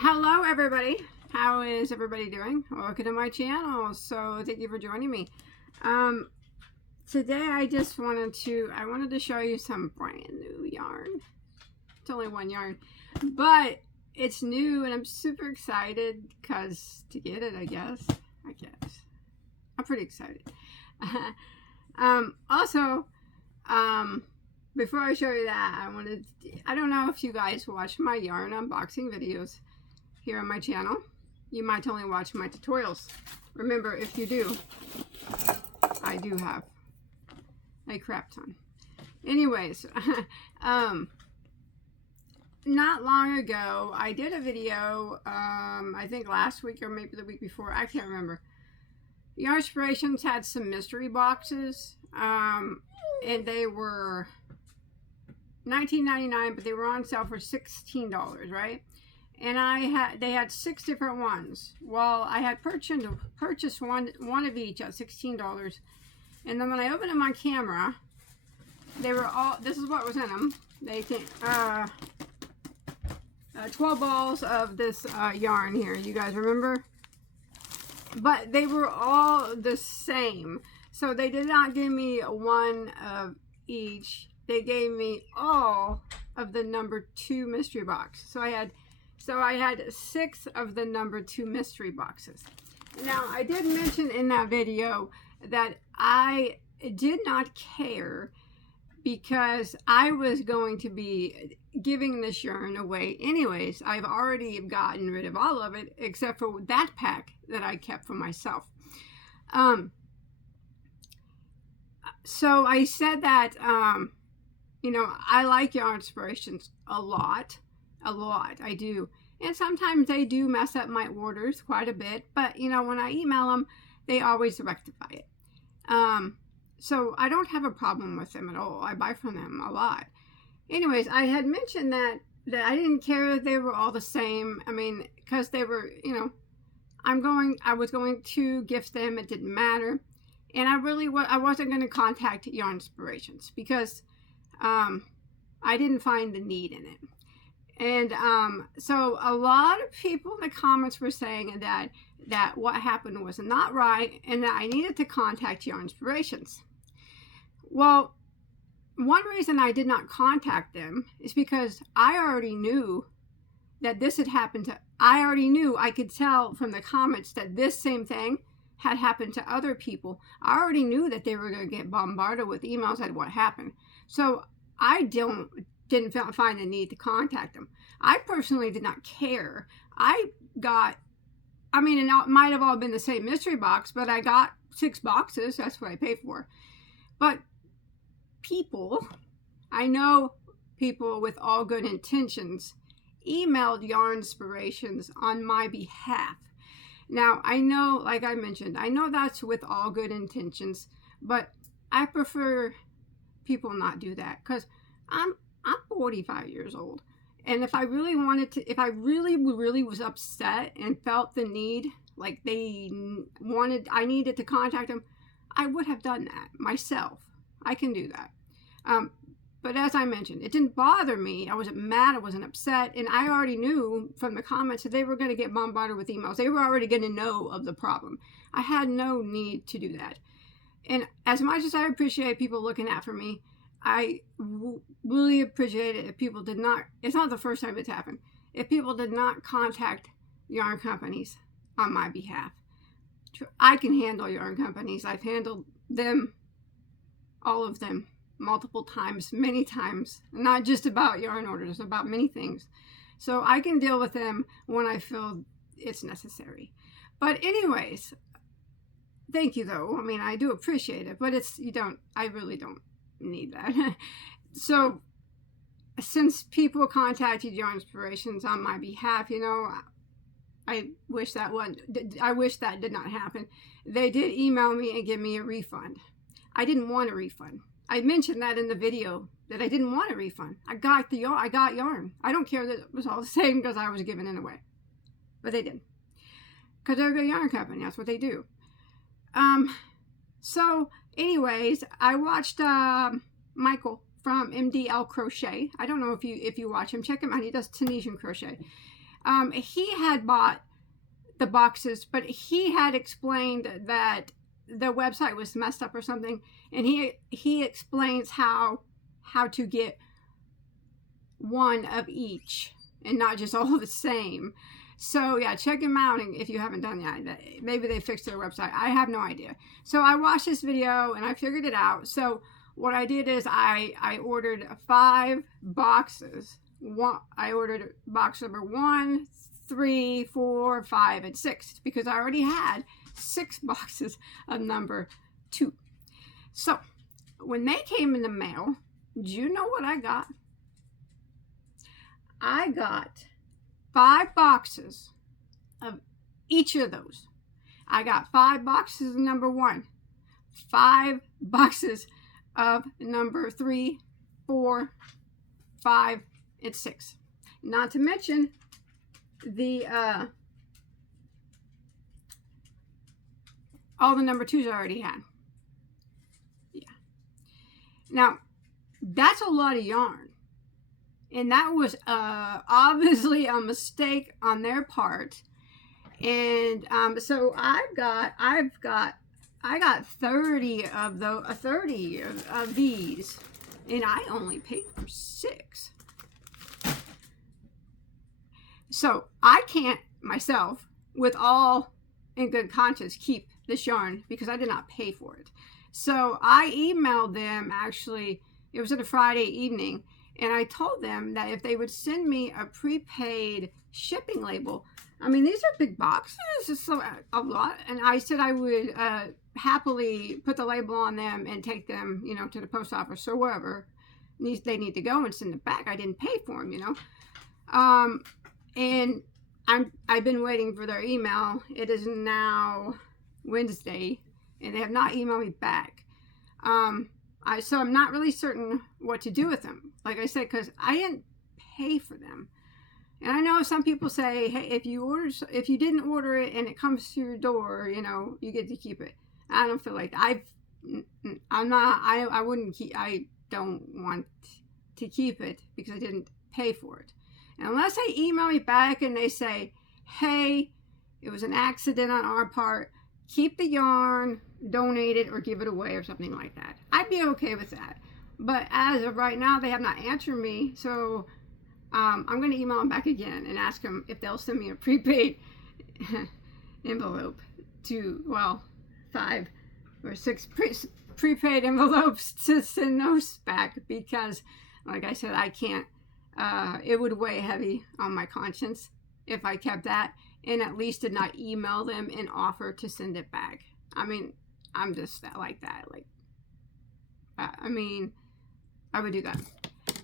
Hello everybody, how is everybody doing? Welcome to my channel. So thank you for joining me. Today I wanted to show you some brand new yarn. It's only one yarn, but it's new and I'm super excited to get it. I guess I'm pretty excited. Before I show you that, I don't know if you guys watch my yarn unboxing videos here on my channel. You might only watch my tutorials. Remember, if you do, I do have a crap ton. Anyways, not long ago, I did a video, I think last week or maybe the week before, I can't remember. Yarn Inspirations had some mystery boxes, and they were $19.99, but they were on sale for $16, right? And they had 6 different ones. Well, I had purchased one of each at $16, and then when I opened them on camera, they were all. This is what was in them. They came 12 balls of this yarn here. You guys remember? But they were all the same. So they did not give me one of each. They gave me all of the number 2 mystery box. So I had 6 of the number 2 mystery boxes. Now, I did mention in that video that I did not care because I was going to be giving this yarn away anyways. I've already gotten rid of all of it except for that pack that I kept for myself. So I said that, you know, I like Yarn Inspirations a lot, I do. And sometimes they do mess up my orders quite a bit, but you know, when I email them, they always rectify it. So I don't have a problem with them at all. I buy from them a lot. Anyways, I had mentioned that I didn't care if they were all the same. I mean, because they were, you know, I was going to gift them. It didn't matter. And I wasn't going to contact Yarn Inspirations because I didn't find the need in it. And so a lot of people in the comments were saying that what happened was not right and that I needed to contact Yarn Inspirations. Well, one reason I did not contact them is because I already knew that this had happened I already knew, I could tell from the comments that this same thing had happened to other people. I already knew that they were going to get bombarded with emails at what happened. So I didn't find the need to contact them. I personally did not care. It might have all been the same mystery box, but I got 6 boxes. That's what I paid for. But I know people with all good intentions emailed Yarn Inspirations on my behalf. Now, I know, like I mentioned, I know that's with all good intentions, but I prefer people not do that because I'm 45 years old. And if I really really was upset and felt the need, like I needed to contact them, I would have done that myself. I can do that. But as I mentioned, it didn't bother me. I wasn't mad. I wasn't upset. And I already knew from the comments that they were going to get bombarded with emails. They were already going to know of the problem. I had no need to do that. And as much as I appreciate people looking out for me, I really appreciate it if people did not, it's not the first time it's happened, if people did not contact yarn companies on my behalf. I can handle yarn companies. I've handled them, all of them, multiple times, many times, not just about yarn orders, about many things. So I can deal with them when I feel it's necessary. But anyways, thank you though. I mean, I do appreciate it, but I really don't need that. So since people contacted Yarn Inspirations on my behalf, you know, I wish that did not happen. They did email me and give me a refund. I didn't want a refund. I mentioned that in the video that I didn't want a refund. I got yarn. I don't care that it was all the same because I was giving it away. But they did. Because they're a good yarn company. That's what they do. So anyways, I watched Michael from MDL Crochet. I don't know if you watch him. Check him out. He does Tunisian crochet. He had bought the boxes, but he had explained that the website was messed up or something, and he explains how to get one of each and not just all the same. So yeah, check him out if you haven't done that. Maybe they fixed their website. I have no idea. So I watched this video and I figured it out. So what I did is I ordered 5 boxes. I ordered box number 1, 3, 4, 5, and 6 because I already had 6 boxes of number 2. So when they came in the mail, do you know what I got? I got 5 boxes of each of those. I got 5 boxes of number 1, 5 boxes of number 3, 4, 5, and 6. Not to mention the all the number 2s I already had. Yeah. Now, that's a lot of yarn. And that was obviously a mistake on their part. And so I got 30 of these, and I only paid for 6. So I can't myself, with all in good conscience, keep this yarn because I did not pay for it. So I emailed them, actually, it was at a Friday evening, and I told them that if they would send me a prepaid shipping label. I mean, these are big boxes, it's a lot. And I said I would happily put the label on them and take them, you know, to the post office or wherever they need to go and send it back. I didn't pay for them, you know. And I've been waiting for their email. It is now Wednesday, and they have not emailed me back. So I'm not really certain what to do with them. Like I said, because I didn't pay for them. And I know some people say, hey, if you didn't order it and it comes to your door, you know, you get to keep it. I don't feel like that. I don't want to keep it because I didn't pay for it. And unless they email me back and they say, hey, it was an accident on our part, keep the yarn, donate it, or give it away or something like that, I'd be okay with that. But as of right now, they have not answered me, so I'm going to email them back again and ask them if they'll send me a prepaid envelope to, well, 5 or 6 prepaid envelopes to send those back because, like I said, I can't. It would weigh heavy on my conscience if I kept that and at least did not email them and offer to send it back. I mean, I'm just like that. Like, I mean, I would do that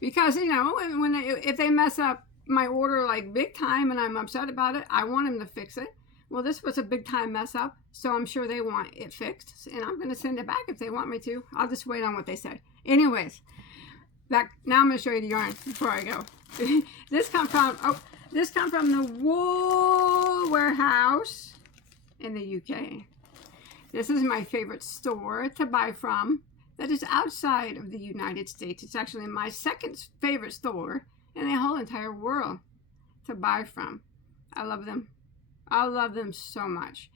because, you know, if they mess up my order like big time and I'm upset about it, I want them to fix it. Well, this was a big time mess up, so I'm sure they want it fixed, and I'm going to send it back if they want me to. I'll just wait on what they say. Anyways, now I'm going to show you the yarn before I go. This comes from the Wool Warehouse in the UK. This is my favorite store to buy from that is outside of the United States. It's actually my second favorite store in the whole entire world to buy from. I love them. I love them so much.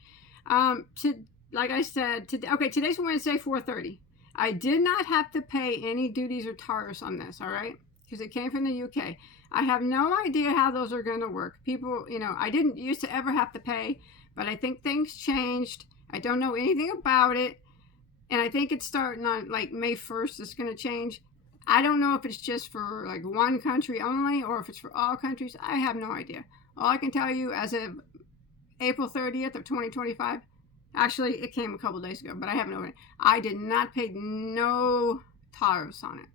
Like I said, today's Wednesday, 4:30. I did not have to pay any duties or tariffs on this, all right? Because it came from the UK. I have no idea how those are going to work. People, you know, I didn't used to ever have to pay, but I think things changed. I don't know anything about it. And I think it's starting on like May 1st, it's going to change. I don't know if it's just for like one country only or if it's for all countries. I have no idea. All I can tell you as of April 30th of 2025, actually it came a couple days ago, but I haven't opened it. I did not pay no tariffs on it.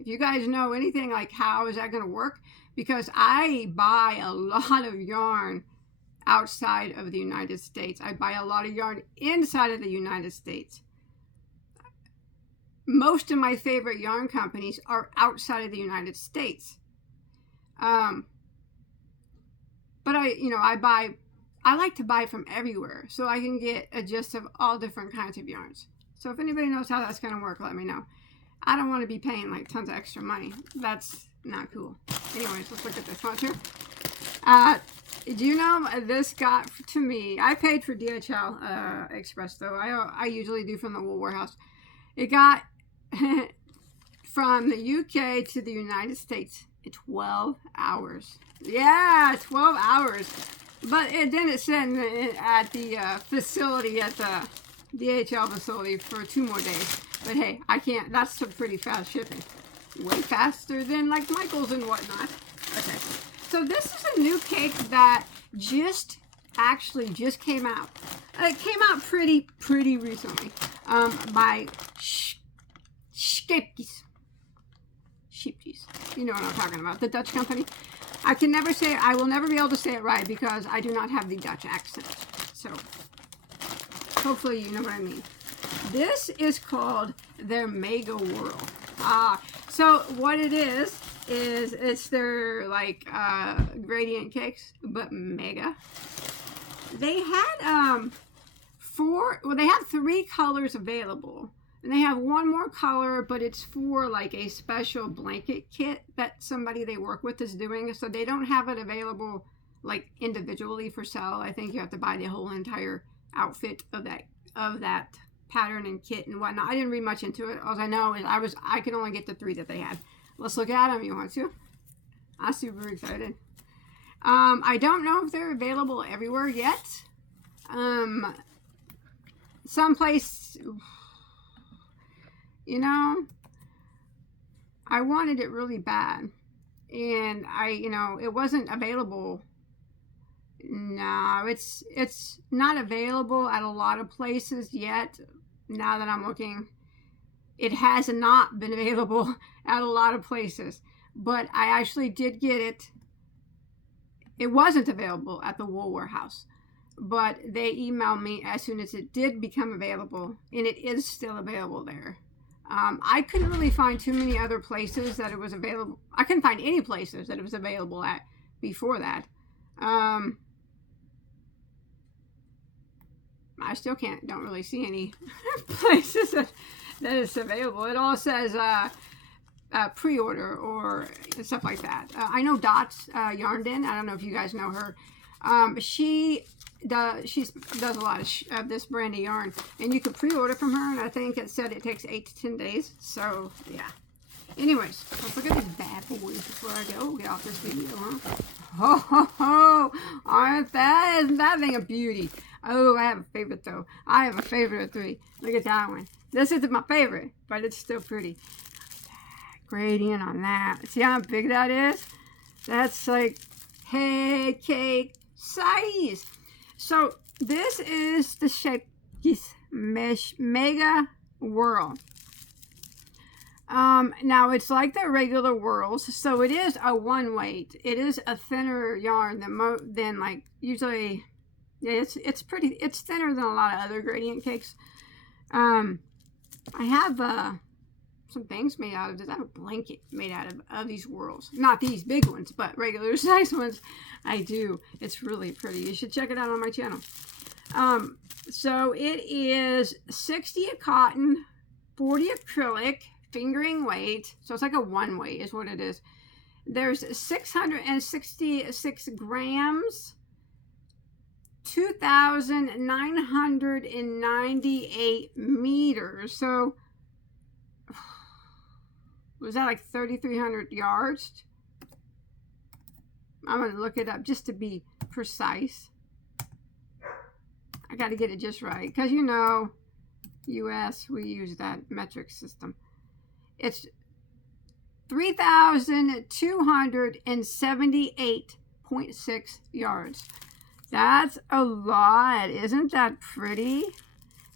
If you guys know anything like how is that going to work, because I buy a lot of yarn outside of the United States. I buy a lot of yarn inside of the United States. Most of my favorite yarn companies are outside of the United States. But I like to buy from everywhere so I can get a gist of all different kinds of yarns. So if anybody knows how that's going to work, let me know. I don't want to be paying like tons of extra money. That's not cool. Anyways, let's look at this one too. Do you know this got to me? I paid for DHL Express though. I usually do from the Wool Warehouse. It got from the UK to the United States in 12 hours. Yeah, 12 hours. But then it said at the facility, at the DHL facility for 2 more days. But hey, I can't. That's some pretty fast shipping. Way faster than like Michael's and whatnot. Okay. So this is a new cake that actually just came out. It came out pretty recently. By Scheepjies. Scheepjies. You know what I'm talking about. The Dutch company. I will never be able to say it right because I do not have the Dutch accent. So hopefully you know what I mean. This is called their MEG WHIRL. So what it is it's their like gradient cakes, but mega. They had they have 3 colors available, and they have 1 more color, but it's for like a special blanket kit that somebody they work with is doing, so they don't have it available like individually for sale. I think you have to buy the whole entire outfit of that pattern and kit and whatnot. I didn't read much into it. All I know is I could only get the 3 that they had. Let's look at them. You want to? I'm super excited. I don't know if they're available everywhere yet. Someplace, you know, I wanted it really bad, and it wasn't available. No, it's not available at a lot of places yet. Now that I'm looking, it has not been available at a lot of places, but I actually did get it. It wasn't available at the Wool Warehouse, but they emailed me as soon as it did become available, and it is still available there. I couldn't really find too many other places that it was available. I couldn't find any places that it was available at before that. I still don't really see any places that it's available. It all says pre-order or stuff like that. I know Dot's Yarn Den. I don't know if you guys know her. She does a lot of this brand of yarn, and you can pre-order from her, and I think it said it takes 8 to 10 days. So yeah. Anyways, let's look at these bad boys before I get off this video, huh? Isn't that thing a beauty? Oh, I have a favorite though. I have a favorite of 3. Look at that one. This isn't my favorite, but it's still pretty. Gradient on that. See how big that is? That's like head cake size. So this is the Scheepjies Mega WHIRL. Now it's like the regular whirls, so it is a 1 weight. It is a thinner yarn than like usually. Yeah, it's thinner than a lot of other gradient cakes. I have some things made out of this. I have a blanket made out of these whirls. Not these big ones, but regular size ones. I do. It's really pretty. You should check it out on my channel. So it is 60 cotton, 40 acrylic, fingering weight. So it's like a 1 weight is what it is. There's 666 grams. 2,998 meters. So was that like 3,300 yards? I'm going to look it up just to be precise. I got to get it just right because you know, US, we use that metric system. It's 3,278.6 yards. That's a lot. Isn't that pretty?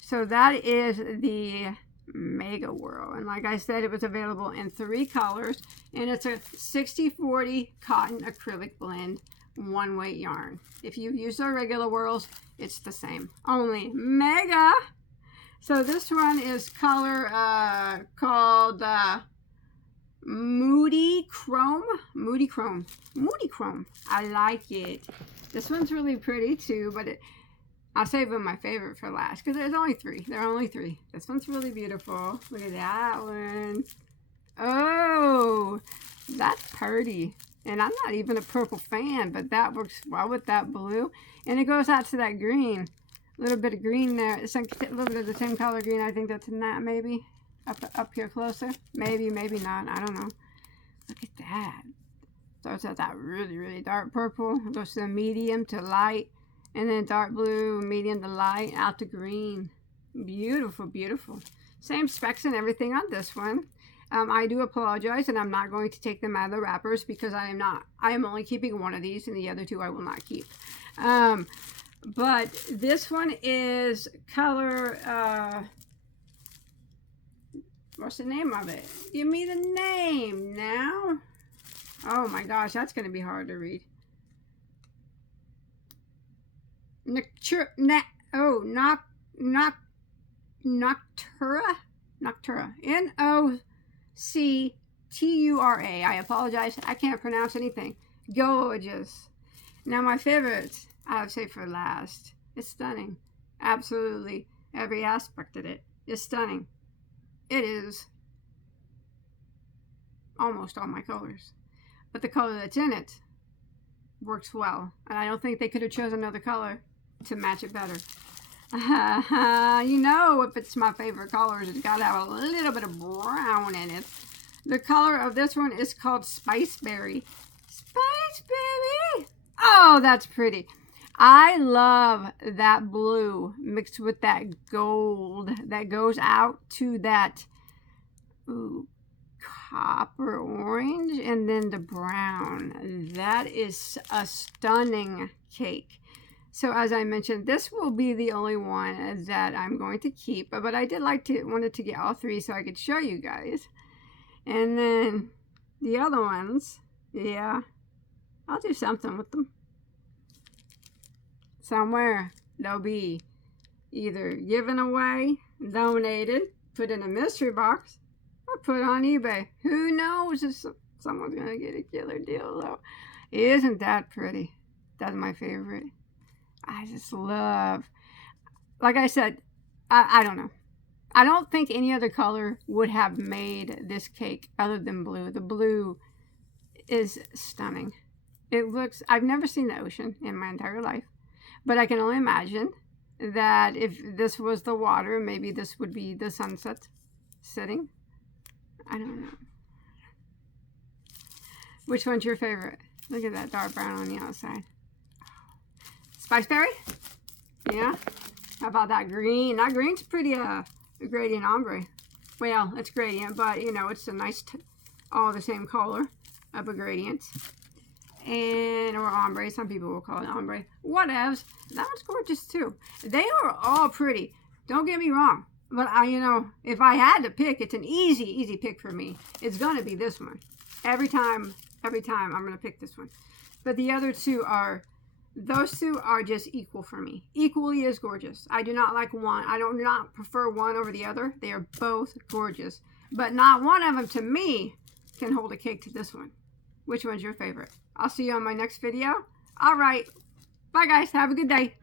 So that is the Mega WHIRL. And like I said, it was available in 3 colors. And it's a 60-40 cotton acrylic blend, 1 weight yarn. If you use our regular whirls, it's the same. Only mega. So this one is color called Moody Chrome. Moody Chrome. Moody Chrome. I like it. This one's really pretty too, but I'll save them my favorite for last because there's only 3. There are only 3. This one's really beautiful. Look at that one. Oh, that's pretty. And I'm not even a purple fan, but that works well with that blue. And it goes out to that green. A little bit of green there. It's like a little bit of the same color green. I think that's in that maybe. Up here closer. Maybe, maybe not. I don't know. Look at that. Starts at that really, really dark purple. Goes to the medium to light. And then dark blue, medium to light, out to green. Beautiful, beautiful. Same specs and everything on this one. I do apologize, and I'm not going to take them out of the wrappers because I am only keeping one of these, and the other two I will not keep. But this one is color, what's the name of it? Give me the name now. Oh my gosh, that's going to be hard to read. Noctura. Noctura. I apologize. I can't pronounce anything. Gorgeous. Now my favorite, I would say for last. It's stunning. Absolutely. Every aspect of it is stunning. It is almost all my colors. But the color that's in it works well. And I don't think they could have chosen another color to match it better. You know, if it's my favorite colors, it's got to have a little bit of brown in it. The color of this one is called Spiceberry. Spiceberry! Oh, that's pretty. I love that blue mixed with that gold that goes out to that copper orange and then the brown. That is a stunning cake. So as I mentioned, this will be the only one that I'm going to keep, but I did wanted to get all three so I could show you guys. And then the other ones, yeah, I'll do something with them. Somewhere they'll be either given away, donated, put in a mystery box, or put on eBay. Who knows if someone's going to get a killer deal though. Isn't that pretty? That's my favorite. I just love, like I said, I don't know. I don't think any other color would have made this cake other than blue. The blue is stunning. It looks, I've never seen the ocean in my entire life, but I can only imagine that if this was the water, maybe this would be the sunset setting. I don't know. Which one's your favorite? Look at that dark brown on the outside. Spiceberry? Yeah? How about that green? That green's pretty gradient ombre. Well, it's gradient, but you know, it's a nice, all the same color of a gradient. And, or ombre, some people will call it ombre. Whatevs. That one's gorgeous too. They are all pretty. Don't get me wrong. But you know, if I had to pick, it's an easy pick for me. It's gonna be this one. Every time I'm gonna pick this one. But the other two are, those two are just equal for me. Equally as gorgeous. I do not like one. I do not prefer one over the other. They are both gorgeous. But not one of them, to me, can hold a cake to this one. Which one's your favorite? I'll see you on my next video. All right. Bye, guys. Have a good day.